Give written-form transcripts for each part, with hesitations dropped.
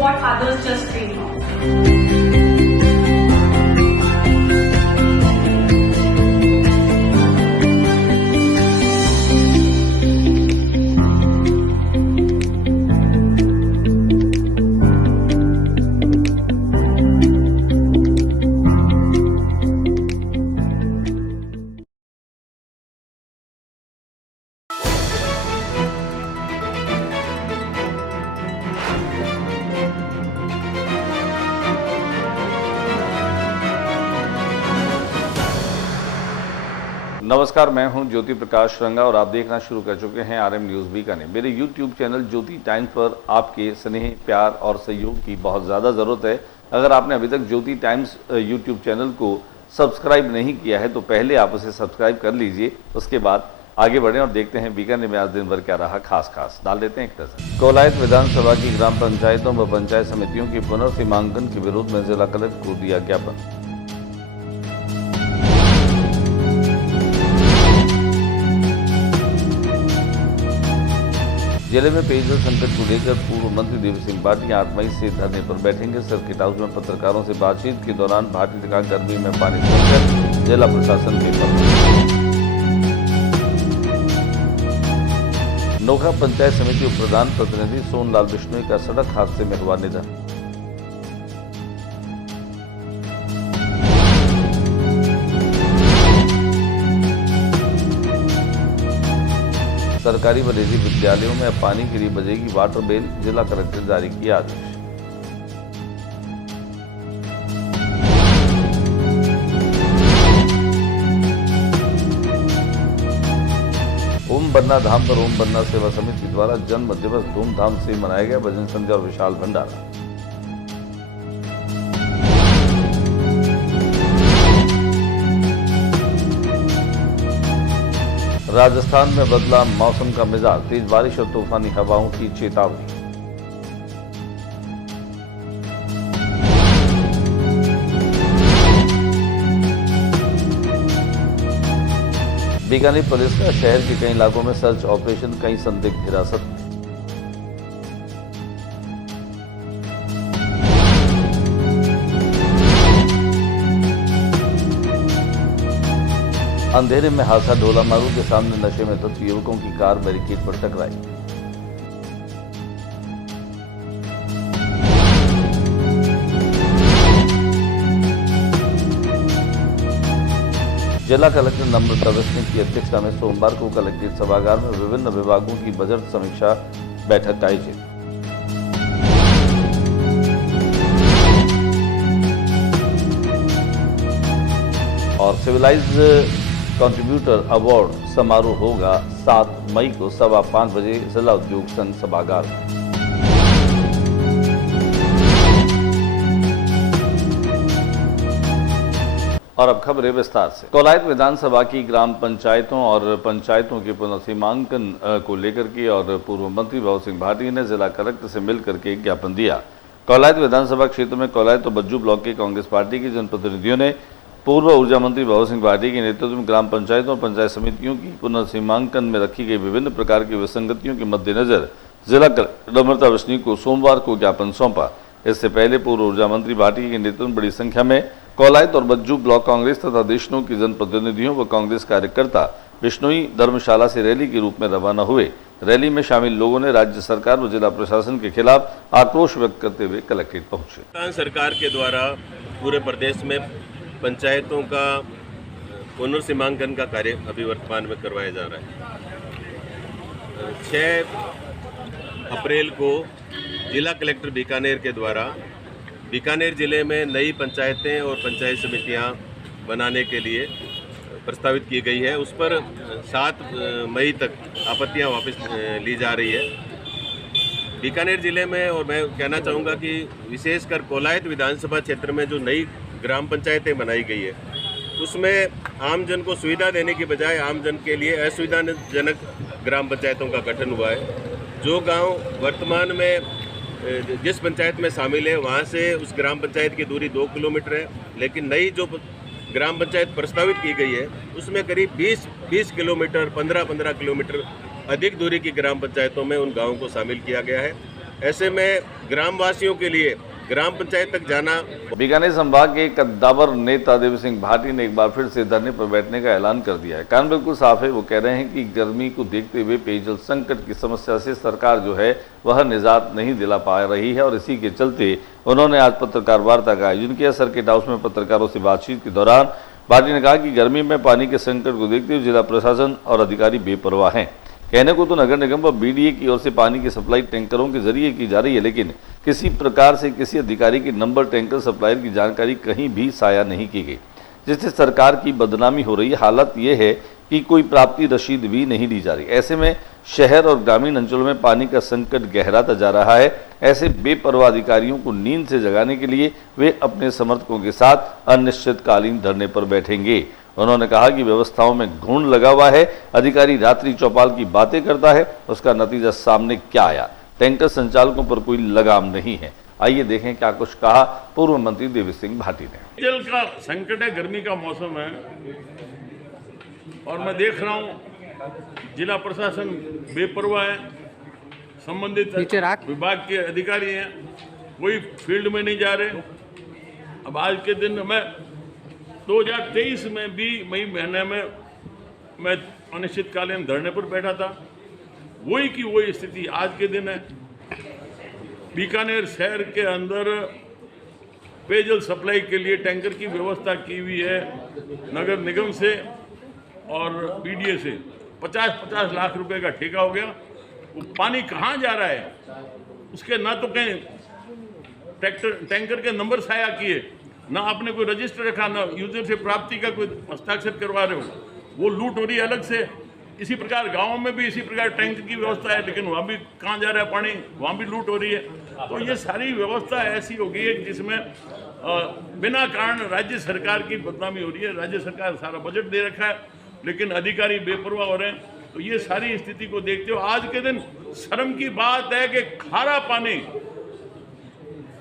what others just dream of. नमस्कार, मैं हूं ज्योति प्रकाश रंगा और आप देखना शुरू कर चुके हैं आरएम न्यूज़ बीकानेर। मेरे YouTube चैनल ज्योति टाइम्स पर आपके स्नेह, प्यार और सहयोग की बहुत ज़्यादा ज़रूरत है। अगर आपने अभी तक ज्योति टाइम्स YouTube चैनल को सब्सक्राइब नहीं किया है तो पहले आप उसे सब्सक्राइब कर लीजिए, उसके बाद आगे बढ़ें और देखते हैं बीकानेर में आज दिन भर क्या रहा खास। डाल देते हैं एक नजर। कौलायत विधानसभा की ग्राम पंचायतों व पंचायत समितियों की पुनर्सीमांकन के विरोध में जिला कलेक्टर को दिया ज्ञापन। जिले में पेयजल संकट को लेकर पूर्व मंत्री देवी सिंह भाटी 8 मई से धरने पर बैठेंगे। सर्किट हाउस में पत्रकारों से बातचीत के दौरान भाटी ने कहा, गर्मी में पानी संकट जिला प्रशासन के पर। नोखा पंचायत समिति उप प्रधान प्रतिनिधि सोनलाल बिश्नोई का सड़क हादसे में हुआ निधन। सरकारी व निजी विद्यालयों में अब पानी के लिए बजेगी वाटर बेल, जिला कलेक्टर जारी किया आदेश। ओम बन्ना धाम पर ओम बन्ना सेवा समिति द्वारा जन्म दिवस धूमधाम से मनाया गया। भजन संध्या और विशाल भंडारा। राजस्थान में बदला मौसम का मिजाज, तेज बारिश और तूफानी हवाओं की चेतावनी। बीकानेर पुलिस का शहर के कई इलाकों में सर्च ऑपरेशन, कई संदिग्ध हिरासत में। अंधेरे में हादसा, ढोला मारू के सामने नशे में धुत युवकों की कार बैरिकेड पर टकराई। जिला कलेक्टर नम्रता बिश्नोई की अध्यक्षता में सोमवार को कलेक्ट्रेट सभागार में विभिन्न विभागों की बजट समीक्षा बैठक आयोजित। और सिविलाइज्ड कंट्रीब्यूटर अवार्ड समारोह होगा 7 मई को 5:15 बजे जिला उद्योग संघ सभागार में। और अब खबरें विस्तार से। कौलायत विधानसभा की ग्राम पंचायतों और पंचायतों के पुनर्सीमांकन को लेकर के और पूर्व मंत्री भव सिंह भाटी ने जिला कलेक्टर से मिलकर के एक ज्ञापन दिया। कौलायत विधानसभा क्षेत्र में कौलायत और बज्जू ब्लॉक के कांग्रेस पार्टी के जनप्रतिनिधियों ने पूर्व ऊर्जा मंत्री भव सिंह भाटी के नेतृत्व में ग्राम पंचायतों और पंचायत समितियों की पुनर्सीमांकन में रखी गई विभिन्न प्रकार की विसंगतियों के मद्देनजर जिला कलेक्टर नम्रता बिश्नोई को सोमवार को ज्ञापन सौंपा। इससे पहले पूर्व ऊर्जा मंत्री भाटी के नेतृत्व में बड़ी संख्या में कौलायत और बज्जू ब्लॉक कांग्रेस तथा देशनों के जनप्रतिनिधियों व कांग्रेस कार्यकर्ता बिश्नोई धर्मशाला से रैली के रूप में रवाना हुए। रैली में शामिल लोगों ने राज्य सरकार व जिला प्रशासन के खिलाफ आक्रोश व्यक्त करते हुए कलेक्ट्रेट पहुंचे। सरकार के द्वारा पूरे प्रदेश में पंचायतों का पुनर्सीमांकन का कार्य अभी वर्तमान में करवाया जा रहा है। 6 अप्रैल को जिला कलेक्टर बीकानेर के द्वारा बीकानेर जिले में नई पंचायतें और पंचायत समितियां बनाने के लिए प्रस्तावित की गई है। उस पर 7 मई तक आपत्तियां वापस ली जा रही है। बीकानेर जिले में, और मैं कहना चाहूँगा कि विशेषकर कौलायत विधानसभा क्षेत्र में जो नई ग्राम पंचायतें बनाई गई है उसमें आम जन को सुविधा देने की बजाय आम जन के लिए असुविधाजनक ग्राम पंचायतों का गठन हुआ है। जो गांव वर्तमान में जिस पंचायत में शामिल है वहां से उस ग्राम पंचायत की दूरी 2 किलोमीटर है, लेकिन नई जो ग्राम पंचायत प्रस्तावित की गई है उसमें करीब 20 किलोमीटर 15 किलोमीटर अधिक दूरी की ग्राम पंचायतों में उन गाँवों को शामिल किया गया है। ऐसे में ग्रामवासियों के लिए ग्राम पंचायत तक जाना। बीकानेर संभाग के कद्दावर नेता देवी सिंह भाटी ने एक बार फिर से धरने पर बैठने का ऐलान कर दिया है। कारण बिल्कुल साफ है, वो कह रहे हैं कि गर्मी को देखते हुए पेयजल संकट की समस्या से सरकार जो है वह निजात नहीं दिला पा रही है और इसी के चलते उन्होंने आज पत्रकार वार्ता का आयोजन किया। सर्किट हाउस में पत्रकारों से बातचीत के दौरान भाटी ने कहा कि गर्मी में पानी के संकट को देखते हुए जिला प्रशासन और अधिकारी बेपरवाह हैं। कहने को तो नगर निगम व बीडीए की ओर से पानी की सप्लाई टैंकरों के जरिए की जा रही है, लेकिन किसी प्रकार से किसी अधिकारी के नंबर टैंकर सप्लायर की जानकारी कहीं भी साया नहीं की गई, जिससे सरकार की बदनामी हो रही है। हालत यह है कि कोई प्राप्ति रसीद भी नहीं दी जा रही। ऐसे में शहर और ग्रामीण अंचलों में पानी का संकट गहराता जा रहा है। ऐसे बेपरवाह अधिकारियों को नींद से जगाने के लिए वे अपने समर्थकों के साथ अनिश्चितकालीन धरने पर बैठेंगे। उन्होंने कहा कि व्यवस्थाओं में घून लगा हुआ है, अधिकारी रात्रि चौपाल की बातें करता है, उसका नतीजा सामने क्या आया। टैंकर संचालकों पर कोई लगाम नहीं है। आइए देखें क्या कुछ कहा पूर्व मंत्री देवी सिंह भाटी ने। जल का संकट है, गर्मी का मौसम है और मैं देख रहा हूँ जिला प्रशासन बेपरवाह है, संबंधित विभाग के अधिकारी हैं कोई फील्ड में नहीं जा रहे। अब आज के दिन मैं 2023 में भी मई महीने में मैं अनिश्चितकालीन धरने पर बैठा था, वही की वही स्थिति आज के दिन है। बीकानेर शहर के अंदर पेयजल सप्लाई के लिए टैंकर की व्यवस्था की हुई है नगर निगम से और बीडीए से। 50-50 लाख रुपए का ठेका हो गया। वो पानी कहाँ जा रहा है उसके ना तो कहीं टैंकर के नंबर साया किए, ना आपने कोई रजिस्टर रखा, ना यूजर से प्राप्ति का कोई हस्ताक्षर करवा रहे हो, वो लूट हो रही है अलग से। इसी प्रकार गाँव में भी इसी प्रकार टैंक की व्यवस्था है, लेकिन वहाँ भी कहाँ जा रहा है पानी, वहाँ भी लूट हो रही है। तो ये सारी व्यवस्था ऐसी हो गई है जिसमें बिना कारण राज्य सरकार की बदनामी हो रही है। राज्य सरकार सारा बजट दे रखा है, लेकिन अधिकारी बेपरवाह हो रहे हैं। तो ये सारी स्थिति को देखते हुए आज के दिन शर्म की बात है कि खारा पानी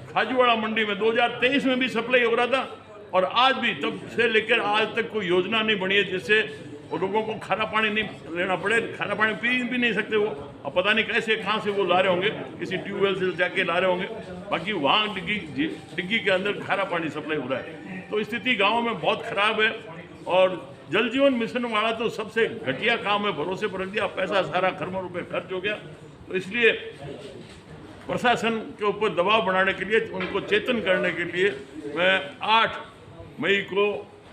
खाजूवाड़ा मंडी में 2023 में भी सप्लाई हो रहा था और आज भी तब से लेकर आज तक कोई योजना नहीं बनी है जिससे लोगों को खारा पानी नहीं लेना पड़े। खारा पानी पी भी नहीं सकते वो, अब पता नहीं कैसे कहाँ से वो ला रहे होंगे, किसी ट्यूबवेल से जाके ला रहे होंगे। बाकी वहाँ डिग्गी के अंदर खारा पानी सप्लाई हो रहा है। तो स्थिति गाँव में बहुत खराब है और जल जीवन मिशन वाला तो सबसे घटिया काम है, भरोसे पर रख दिया, पैसा सारा खरबों रुपये खर्च हो गया। तो इसलिए प्रशासन के ऊपर दबाव बनाने के लिए, उनको चेतन करने के लिए मैं 8 मई को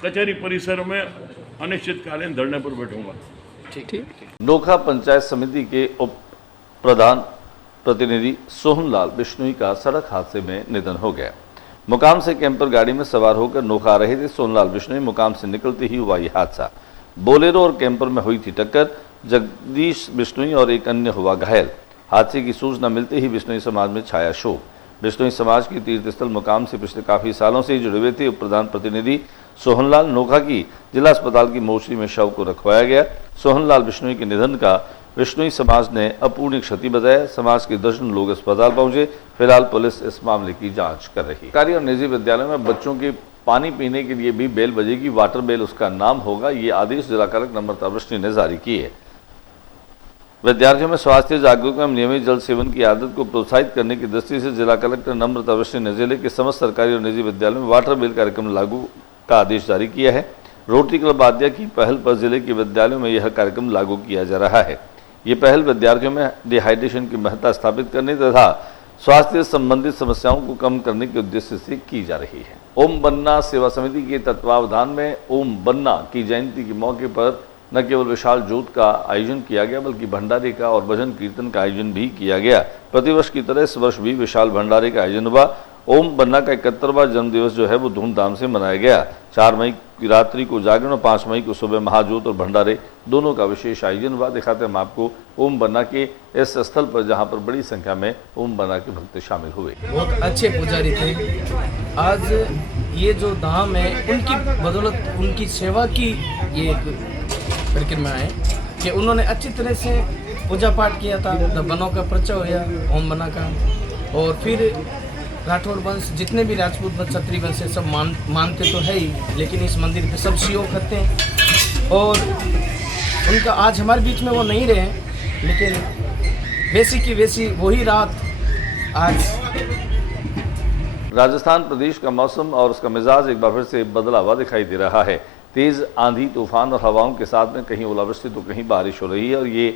कचहरी परिसर में अनिश्चितकालीन धरने पर बैठूंगा। ठीक। नोखा पंचायत समिति के उप प्रधान प्रतिनिधि सोहनलाल बिश्नोई का सड़क हादसे में निधन हो गया। मुकाम से कैंपर गाड़ी में सवार होकर नोखा आ रहे थे सोहनलाल बिश्नोई। मुकाम से निकलते ही हुआ ये हादसा। बोलेरो और कैंपर में हुई थी टक्कर। जगदीश बिश्नोई और एक अन्य हुआ घायल। हादसे की सूचना मिलते ही बिश्नोई समाज में छाया शोक। बिश्नोई समाज की तीर्थस्थल मुकाम से पिछले काफी सालों से जुड़े हुए थे। उप प्रधान प्रतिनिधि सोहनलाल नोखा की जिला अस्पताल की मोर्चरी में शव को रखवाया गया। सोहनलाल बिश्नोई के निधन का बिश्नोई समाज ने अपूर्णीय क्षति बताया। समाज के दर्जन लोग अस्पताल पहुंचे। फिलहाल पुलिस इस मामले की जांच कर रही है। सरकारी और निजी विद्यालयों में बच्चों के पानी पीने के लिए भी बेल बजेगी। वाटर बेल उसका नाम होगा। ये आदेश जिला कलेक्टर नम्रता बिश्नोई ने जारी किए है। विद्यार्थियों में स्वास्थ्य जागरूकता एवं नियमित जल सेवन की आदत को प्रोत्साहित करने की दृष्टि से जिला कलेक्टर नम्रता बिश्नोई ने जिले के समस्त सरकारी और निजी विद्यालयों में वाटर बेल कार्यक्रम लागू का आदेश जारी किया है। रोटरी क्लब आद्या की पहल पर जिले के विद्यालयों में यह कार्यक्रम लागू किया जा रहा है। ये पहल विद्यार्थियों में डिहाइड्रेशन की महत्ता स्थापित करने तथा स्वास्थ्य संबंधित समस्याओं को कम करने के उद्देश्य से की जा रही है। ओम बन्ना सेवा समिति के तत्वावधान में ओम बन्ना की जयंती के मौके पर न केवल विशाल जोत का आयोजन किया गया बल्कि भंडारे का और भजन कीर्तन का आयोजन भी किया गया। प्रतिवर्ष की तरह इस वर्ष भी विशाल भंडारे का आयोजन हुआ। ओम बन्ना का 71वां जन्मदिवस जो है वो धूमधाम से मनाया गया। 4 मई की रात्रि को जागरण और 5 मई को सुबह महाजोत और भंडारे दोनों का विशेष आयोजन हुआ। दिखाते हैं हम आपको ओम बन्ना के इस स्थल पर जहां पर बड़ी संख्या में ओम बन्ना के भक्त शामिल हुए। बहुत अच्छे पुजारी थे। आज ये जो धाम है उनकी बदौलत, उनकी सेवा की ये परिक्रमा है कि उन्होंने अच्छी तरह से पूजा पाठ किया था। बनों का प्रचार हुआ ओम बन्ना का, और फिर राठौड़ वंश जितने भी राजपूत वंश क्षत्रिय वंश है सब मानते तो है ही, लेकिन इस मंदिर पे सब सहयोग करते हैं। और उनका आज हमारे बीच में वो नहीं रहे, लेकिन वैसी की वैसी वही रात आज राजस्थान प्रदेश का मौसम और उसका मिजाज एक बार फिर से बदला हुआ दिखाई दे रहा है। तेज आंधी, तूफान और हवाओं के साथ में कहीं ओलावृष्टि तो कहीं बारिश हो रही है और ये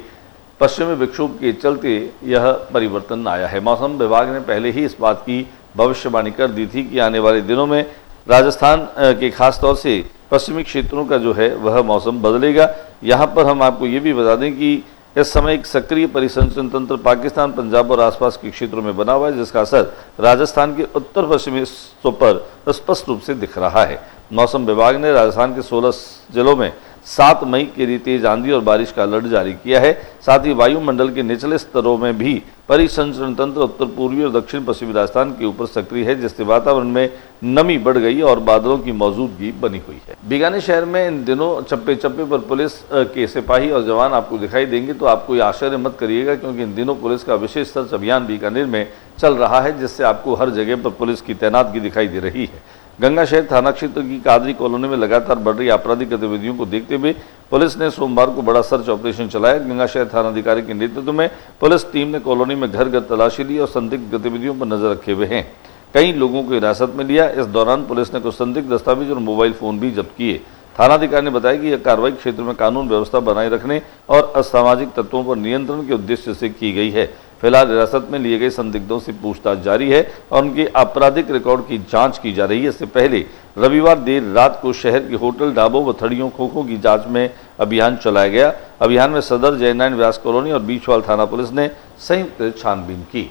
पश्चिमी विक्षोभ के चलते यह परिवर्तन आया है। मौसम विभाग ने पहले ही इस बात की भविष्यवाणी कर दी थी कि आने वाले दिनों में राजस्थान के खास तौर से पश्चिमी क्षेत्रों का जो है वह मौसम बदलेगा। यहाँ पर हम आपको ये भी बता दें कि इस समय एक सक्रिय परिसंचरण तंत्र पाकिस्तान, पंजाब और आसपास के क्षेत्रों में बना हुआ है, जिसका असर राजस्थान के उत्तर पश्चिमी हिस्सों पर स्पष्ट रूप से दिख रहा है। मौसम विभाग ने राजस्थान के 16 जिलों में 7 मई के लिए तेज आंधी और बारिश का अलर्ट जारी किया है। साथ ही वायुमंडल के निचले स्तरों में भी परिसंचरण तंत्र उत्तर पूर्वी और दक्षिण पश्चिमी राजस्थान के ऊपर सक्रिय है, जिससे वातावरण में नमी बढ़ गई और बादलों की मौजूदगी बनी हुई है। बीकानेर शहर में इन दिनों चप्पे चप्पे पर पुलिस के सिपाही और जवान आपको दिखाई देंगे, तो आप कोई आश्चर्य मत करिएगा, क्योंकि इन दिनों पुलिस का विशेष सर्च अभियान बीकानेर में चल रहा है, जिससे आपको हर जगह पर पुलिस की तैनातगी दिखाई दे रही है। गंगा शहर थाना क्षेत्र की कादरी कॉलोनी में लगातार बढ़ रही आपराधिक गतिविधियों को देखते हुए पुलिस ने सोमवार को बड़ा सर्च ऑपरेशन चलाया। गंगा शहर थानाधिकारी के नेतृत्व में पुलिस टीम ने कॉलोनी में घर घर तलाशी ली और संदिग्ध गतिविधियों पर नजर रखे हुए हैं। कई लोगों को हिरासत में लिया। इस दौरान पुलिस ने कुछ संदिग्ध दस्तावेज और मोबाइल फोन भी जब्त किए। थानाधिकारी ने बताया कि यह कार्रवाई क्षेत्र में कानून व्यवस्था बनाए रखने और असामाजिक तत्वों पर नियंत्रण के उद्देश्य से की गई है। फिलहाल हिरासत में लिए गए संदिग्धों से पूछताछ जारी है और उनके आपराधिक रिकॉर्ड की जांच की जा रही है। इससे पहले रविवार देर रात को शहर के होटल, ढाबों व थड़ियों, खोखों की जांच में अभियान चलाया गया। अभियान में सदर, जयनारायण व्यास कॉलोनी और बीचवाल थाना पुलिस ने संयुक्त छानबीन की।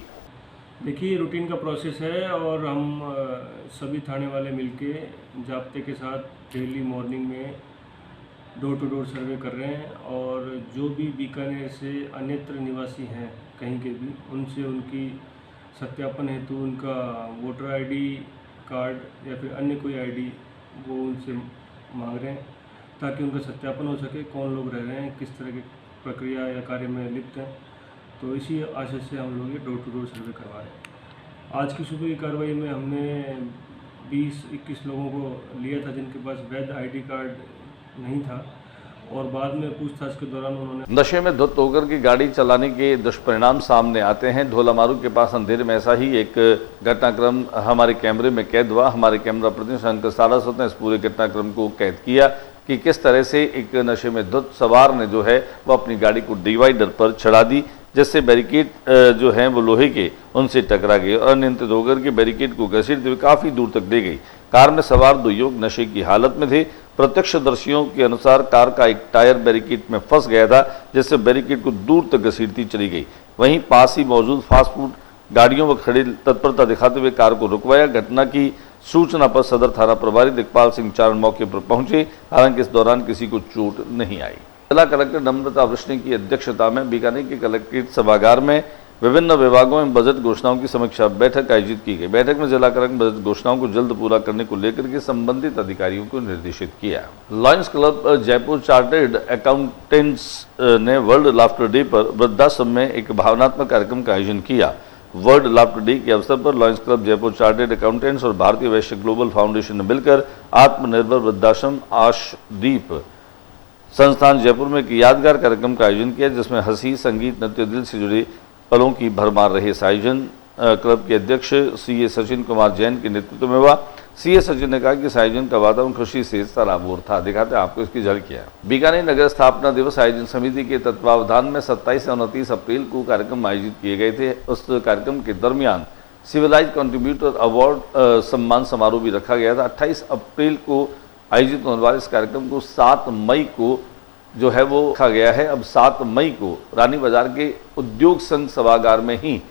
देखिए, रूटीन का प्रोसेस है और हम सभी थाने वाले मिलके जाब्ते के साथ डेली मॉर्निंग में डोर टू डोर सर्वे कर रहे हैं और जो भी बीकानेर से अन्यत्र निवासी हैं कहीं के भी, उनसे उनकी सत्यापन हेतु उनका वोटर आईडी कार्ड या फिर अन्य कोई आईडी वो उनसे मांग रहे हैं, ताकि उनका सत्यापन हो सके कौन लोग रह रहे हैं, किस तरह की प्रक्रिया या कार्य में लिप्त हैं। तो इसी आशय से हम लोग ये डोर टू डोर सर्वे करवा रहे हैं। आज की सुबह की कार्रवाई में हमने 20-21 लोगों को लिया था जिनके पास वैध आईडी कार्ड नहीं था और बाद में पूछताछ के दौरान उन्होंने नशे में धुत होकर के गाड़ी चलाने के दुष्परिणाम सामने आते हैं। ढोलामारू के पास अंधेरे में ऐसा ही एक घटनाक्रम हमारे कैमरे में कैद हुआ। हमारे कैमरा प्रतिनिधि शंकर सारस्वत ने इस पूरे घटनाक्रम को कैद किया कि किस तरह से एक नशे में धुत सवार ने जो है वो अपनी गाड़ी को डिवाइडर पर चढ़ा दी, जिससे बैरिकेड जो हैं वो लोहे के उनसे टकरा गए और अनियंत्रित होकर के बैरिकेड को घसीटते हुए काफ़ी दूर तक ले गई। कार में सवार 2 युवक नशे की हालत में थे। प्रत्यक्षदर्शियों के अनुसार कार का एक टायर बैरिकेड में फंस गया था, जिससे बैरिकेड को दूर तक घसीटती चली गई। वहीं पास ही मौजूद फास्ट फूड गाड़ियों में खड़ी तत्परता दिखाते हुए कार को रुकवाया। घटना की सूचना पर सदर थाना प्रभारी दिखपाल सिंह चारण मौके पर पहुंचे। हालांकि इस दौरान किसी को चोट नहीं आई। जिला कलेक्टर नम्रता वृष्णि की अध्यक्षता में बीकानेर के कलेक्ट्रेट सभागार में विभिन्न विभागों में बजट घोषणाओं की समीक्षा बैठक आयोजित की गई। बैठक में जिला कलेक्टर बजट घोषणाओं को जल्द पूरा करने को लेकर के संबंधित अधिकारियों को निर्देशित किया। Lions club Jaipur chartered accountants ने वर्ल्ड लाफ्टर डे पर वृद्धाश्रम में एक भावनात्मक कार्यक्रम का आयोजन किया। वर्ल्ड लाफ्टर डे के अवसर पर lions club Jaipur chartered accountants और भारतीय वैश्य ग्लोबल फाउंडेशन ने मिलकर आत्मनिर्भर वृद्धाश्रम आशदीप संस्थान जयपुर में एक यादगार कार्यक्रम का आयोजन किया, जिसमें हंसी, संगीत, नृत्य, दिल से जुड़े पलों की भरमार रही। इस आयोजन क्लब के अध्यक्ष सीए सचिन कुमार जैन के नेतृत्व में हुआ। सीए सचिन ने कहा कि इस आयोजन का वातावरण खुशी से सराबोर था। दिखाते हैं आपको इसकी झलकियां। बीकानेर नगर स्थापना दिवस आयोजन समिति के तत्वावधान में 27 से 29 अप्रैल को कार्यक्रम आयोजित किए गए थे। उस कार्यक्रम के दरमियान सिविलाइज कंट्रीब्यूटर अवार्ड सम्मान समारोह भी रखा गया था। 28 अप्रैल को आयोजित होने वाले इस कार्यक्रम को 7 मई को जो है वो रखा गया है। अब 7 मई को रानी बाजार के उद्योग संघ सभागार में ही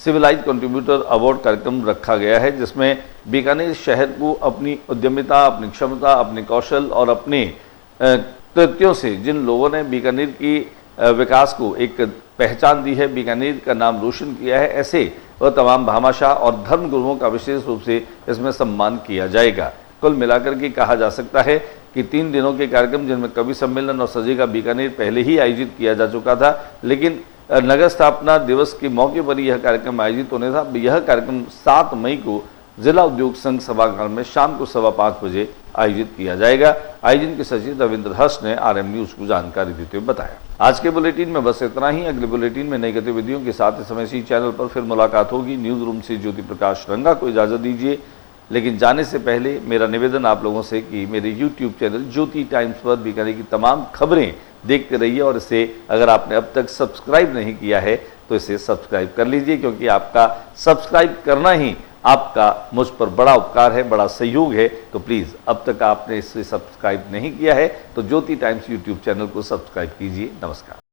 सिविलाइज कंट्रीब्यूटर अवार्ड कार्यक्रम रखा गया है, जिसमें बीकानेर शहर को अपनी उद्यमिता, अपनी क्षमता, अपने कौशल और अपने कृत्यों से जिन लोगों ने बीकानेर की विकास को एक पहचान दी है, बीकानेर का नाम रोशन किया है, ऐसे वह तमाम भामाशाह और धर्मगुरुओं का विशेष रूप से इसमें सम्मान किया जाएगा। कुल मिलाकर के कहा जा सकता है कि 3 दिनों के कार्यक्रम, जिनमें कवि सम्मेलन और सजेगा बीकानेर पहले ही आयोजित किया जा चुका था, लेकिन नगर स्थापना दिवस के मौके पर यह कार्यक्रम आयोजित होने था। यह कार्यक्रम 7 मई को जिला उद्योग संघ सभागार में शाम को 5:15 बजे आयोजित किया जाएगा। आयोजन के सचिव रविंद्र हर्ष ने RM न्यूज को जानकारी देते हुए बताया। आज के बुलेटिन में बस इतना ही। अगले बुलेटिन में नई गतिविधियों के साथ इस समय इसी चैनल पर फिर मुलाकात होगी। न्यूज रूम से ज्योति प्रकाश रंगा को इजाजत दीजिए, लेकिन जाने से पहले मेरा निवेदन आप लोगों से कि मेरे YouTube चैनल ज्योति टाइम्स पर बीकानेर की तमाम खबरें देखते रहिए और इसे अगर आपने अब तक सब्सक्राइब नहीं किया है तो इसे सब्सक्राइब कर लीजिए, क्योंकि आपका सब्सक्राइब करना ही आपका मुझ पर बड़ा उपकार है, बड़ा सहयोग है। तो प्लीज़ अब तक आपने इसे सब्सक्राइब नहीं किया है तो ज्योति टाइम्स YouTube चैनल को सब्सक्राइब कीजिए। नमस्कार।